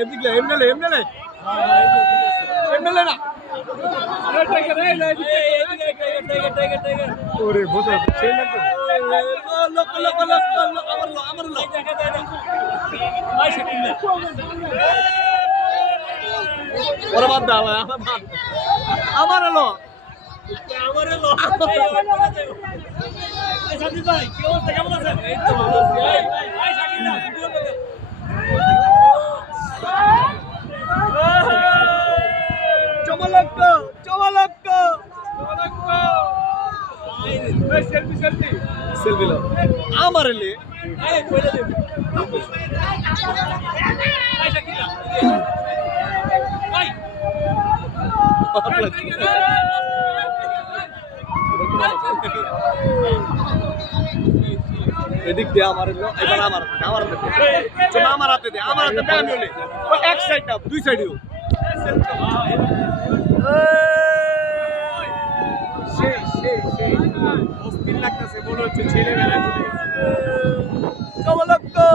এদিকে MLA MLA MLA না ওরে বোঝা সেই লাগবে লোক লোক লোক আমার লোক ওরা বাদ দাও আমার এলো আমার এলো সাজিদ ভাই কি অবস্থা কেমন আছেন এই তো ভালো আছি এই সাকিব না ভিডিও করে চমলক্কা চমলক্কা চমলক্কা এই সেলফি সেলফি সেলফি লো আমার এলে এই কইলা দে এই সাকিব না ভাই এদিক দিয়ে আমার এবার আমার হাতে দে আমার হাতে ব্যায়াম হলে এক সাইড না দুই সাইডেও সেই সেই সেই অস্থির লাগতেছে মনে হচ্ছে ছেলে বেলা চমলক্কা